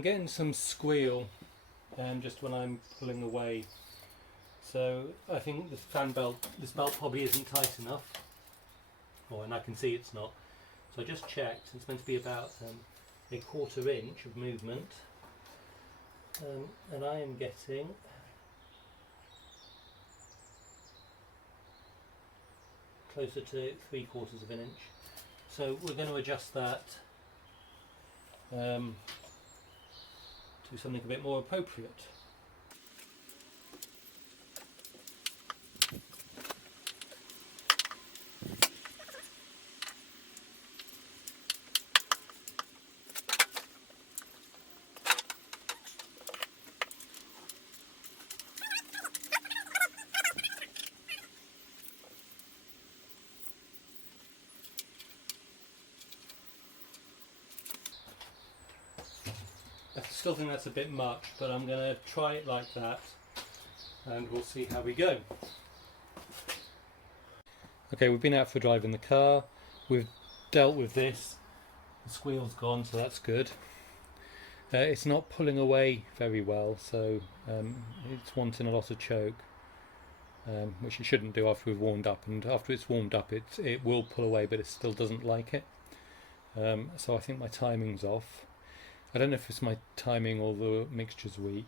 I'm getting some squeal just when I'm pulling away. So I think this belt probably isn't tight enough. And I can see it's not. So I just checked, it's meant to be about a 1/4 inch of movement. And I am getting closer to 3/4 of an inch. So we're going to adjust that to something a bit more appropriate. I still think that's a bit much, but I'm going to try it like that and we'll see how we go. Okay, we've been out for a drive in the car, we've dealt with this, the squeal's gone, so that's good. It's not pulling away very well, so it's wanting a lot of choke, which it shouldn't do after we've warmed up, and after it's warmed up it will pull away, but it still doesn't like it. So I think my timing's off. I don't know if it's my timing or the mixture's weak,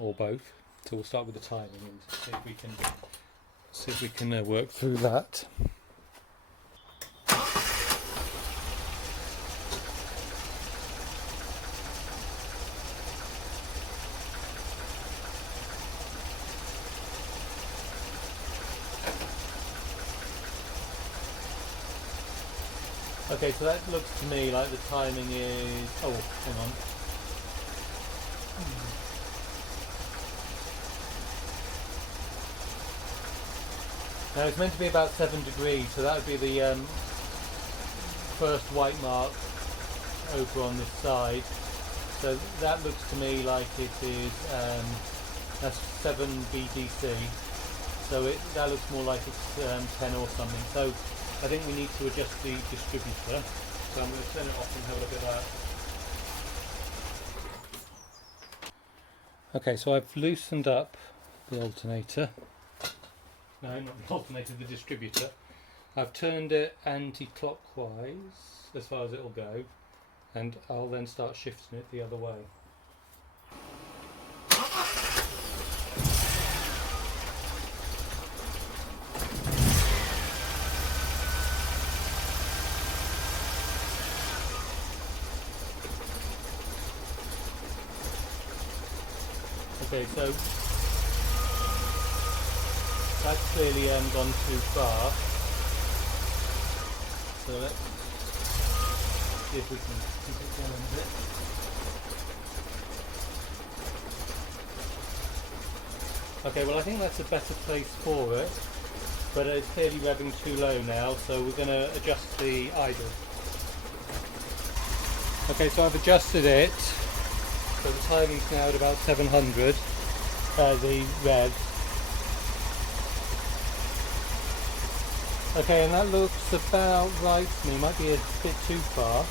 or both. So we'll start with the timing and see if we can work through that. Okay, so that looks to me like the timing is... oh, hang on. Now it's meant to be about 7 degrees, so that would be the first white mark over on this side. So that looks to me like it is, that's 7 BDC. So that looks more like it's 10 or something. So I think we need to adjust the distributor, so I'm going to turn it off and have a look at that. Okay, so I've loosened up the alternator. No, not the alternator, the distributor. I've turned it anti-clockwise as far as it'll go, and I'll then start shifting it the other way. Okay, so that's clearly gone too far. So let's see if we can keep it down a bit. Okay, well I think that's a better place for it, but it's clearly revving too low now, so we're going to adjust the idle. Okay, so I've adjusted it. So the timing's now at about 700, the rev. Okay, and that looks about right to me, might be a bit too far.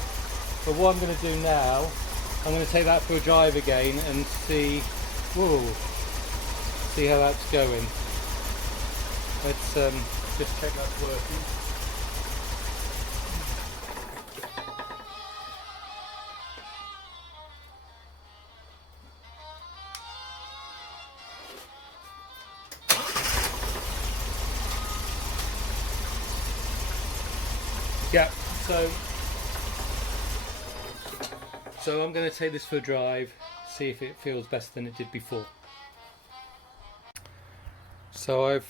But what I'm going to do now, I'm going to take that for a drive again and see, see how that's going. Let's just check that's working. Yeah, so I'm going to take this for a drive, see if it feels better than it did before. So I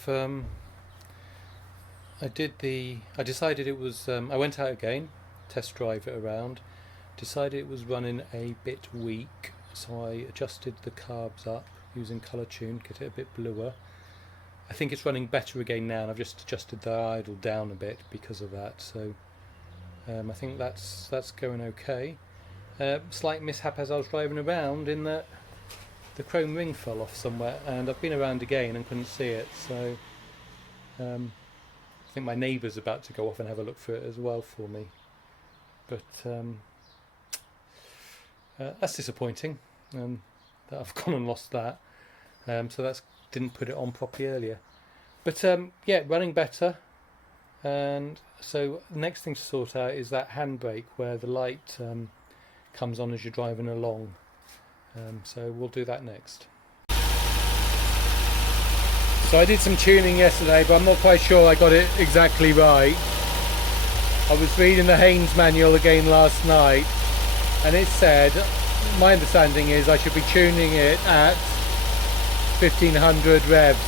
decided it was, I went out again, test drive it around, decided it was running a bit weak, so I adjusted the carbs up using colour tune, get it a bit bluer. I think it's running better again now, and I've just adjusted the idle down a bit because of that, so I think that's going okay. Slight mishap as I was driving around in that the chrome ring fell off somewhere, and I've been around again and couldn't see it, so I think my neighbour's about to go off and have a look for it as well for me. But That's disappointing, that I've gone and lost that. So that's didn't put it on properly earlier. But yeah, running better. And so the next thing to sort out is that handbrake where the light comes on as you're driving along. So we'll do that next. So I did some tuning yesterday, but I'm not quite sure I got it exactly right. I was reading the Haynes manual again last night, and it said, my understanding is I should be tuning it at 1500 revs.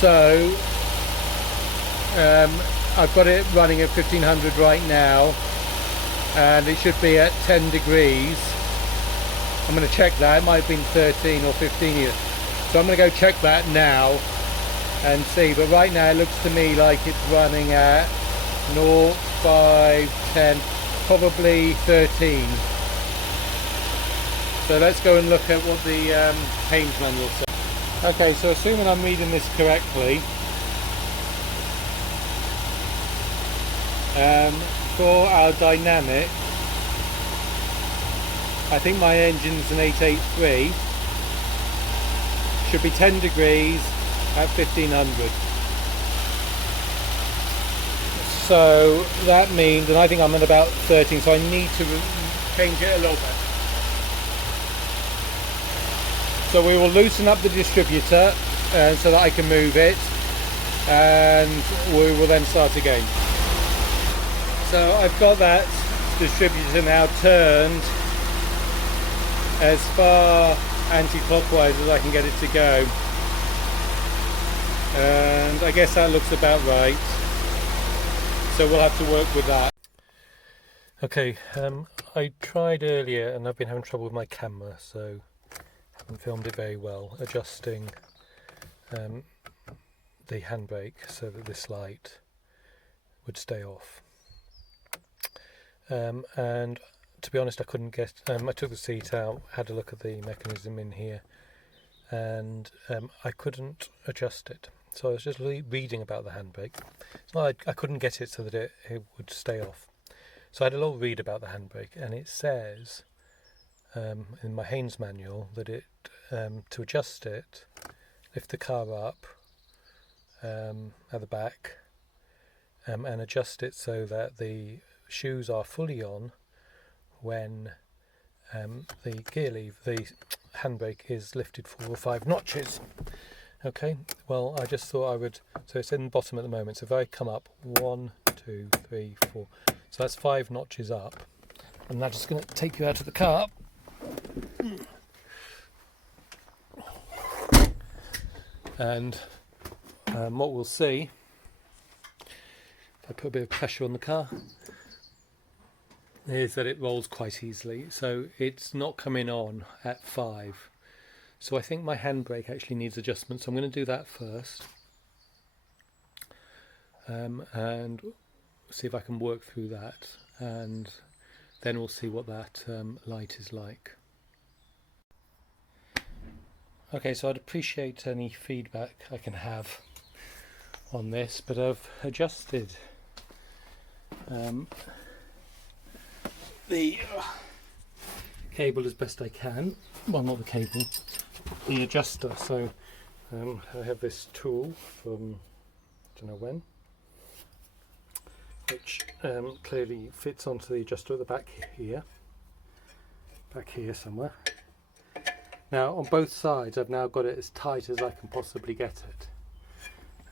So I've got it running at 1500 right now, and it should be at 10 degrees. I'm going to check that. It might have been 13 or 15 years. So I'm going to go check that now and see. But right now it looks to me like it's running at 0, 5, 10, probably 13. So let's go and look at what the Haynes manual says. Okay, so assuming I'm reading this correctly, for our dynamic, I think my engine's an 883, should be 10 degrees at 1500. So that means, and I think I'm at about 13, so I need to change it a little bit. So we will loosen up the distributor so that I can move it, and we will then start again. So I've got that distributor now turned as far anti-clockwise as I can get it to go, and I guess that looks about right. So we'll have to work with that. Okay, I tried earlier and I've been having trouble with my camera, so haven't filmed it very well, adjusting the handbrake so that this light would stay off. And to be honest, I couldn't get, I took the seat out, had a look at the mechanism in here, and I couldn't adjust it. So I was just reading about the handbrake. It's not like I couldn't get it so that it would stay off. So I had a little read about the handbrake, and it says in my Haynes manual that it to adjust it, lift the car up at the back and adjust it so that the shoes are fully on when the handbrake is lifted 4 or 5 notches. Okay, well I just thought I would, so it's in the bottom at the moment, so if I come up 1, 2, 3, 4, so that's 5 notches up, and I'm just going to take you out of the car. And what we'll see, if I put a bit of pressure on the car, is that it rolls quite easily. So it's not coming on at 5. So I think my handbrake actually needs adjustment. So I'm going to do that first, and see if I can work through that, and then we'll see what that light is like. Okay, so I'd appreciate any feedback I can have on this, but I've adjusted the cable as best I can. Well, not the cable, the adjuster. So I have this tool from I don't know when, which clearly fits onto the adjuster at the back here somewhere. Now on both sides I've now got it as tight as I can possibly get it.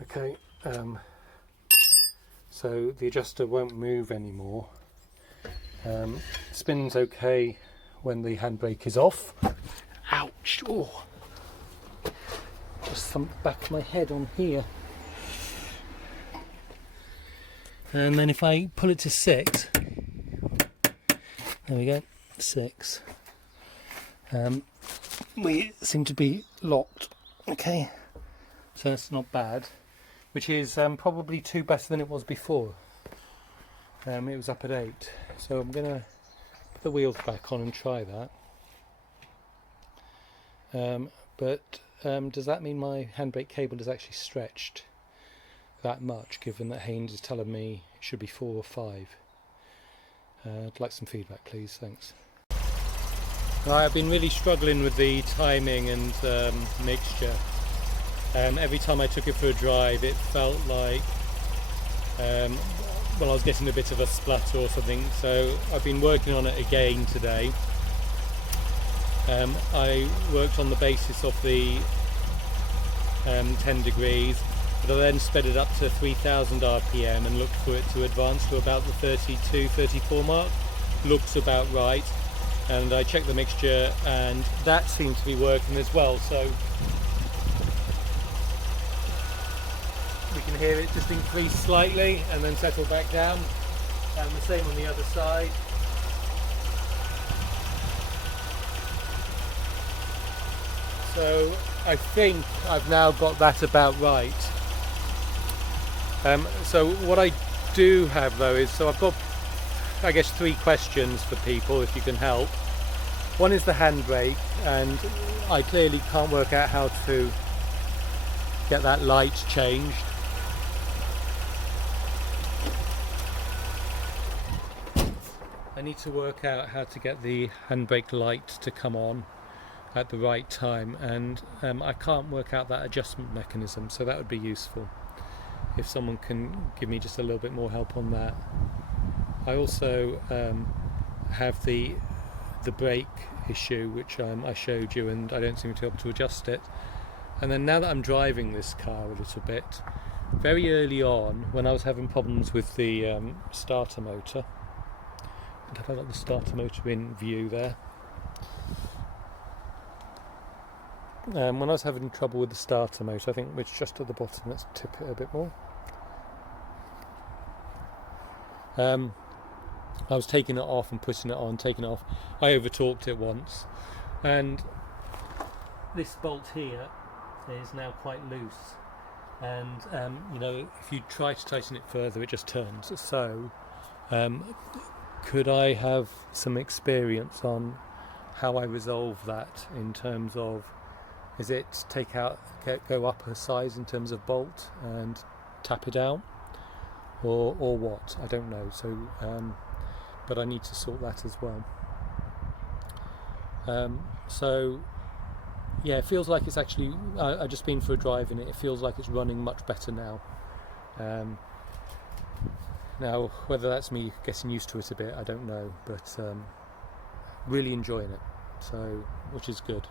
Okay, so the adjuster won't move anymore. Spins okay when the handbrake is off. Ouch! Oh, just thumped back my head on here. And then if I pull it to 6, there we go, 6. We seem to be locked. Okay, so that's not bad, which is probably 2 better than it was before. It was up at 8, so I'm gonna put the wheels back on and try that. But does that mean my handbrake cable is actually stretched that much, given that Haynes is telling me it should be 4 or 5? I'd like some feedback, please. Thanks. Right, I've been really struggling with the timing and mixture. Every time I took it for a drive, it felt like well, I was getting a bit of a splutter or something. So I've been working on it again today. I worked on the basis of the 10 degrees, but I then sped it up to 3000 RPM and looked for it to advance to about the 32-34 mark. Looks about right. And I checked the mixture and that seemed to be working as well, so we can hear it just increase slightly and then settle back down, and the same on the other side. So I think I've now got that about right. So what I do have though is, so I've got, I guess, 3 questions for people if you can help. One is the handbrake, and I clearly can't work out how to get that light changed. I need to work out how to get the handbrake light to come on at the right time, and I can't work out that adjustment mechanism, so that would be useful if someone can give me just a little bit more help on that. I also have the brake issue, which I showed you, and I don't seem to be able to adjust it. And then now that I'm driving this car a little bit, very early on when I was having problems with the starter motor, and have I got the starter motor in view there? When I was having trouble with the starter motor, I think it's just at the bottom, let's tip it a bit more. I was taking it off and putting it on, taking it off. I over-torqued it once, and this bolt here is now quite loose, and you know, if you try to tighten it further, it just turns. So could I have some experience on how I resolve that, in terms of, is it go up a size in terms of bolt and tap it out, or what? I don't know. So but I need to sort that as well. So yeah, it feels like it's actually, I've just been for a drive in it, it feels like it's running much better now. Now whether that's me getting used to it a bit, I don't know, but really enjoying it, so, which is good.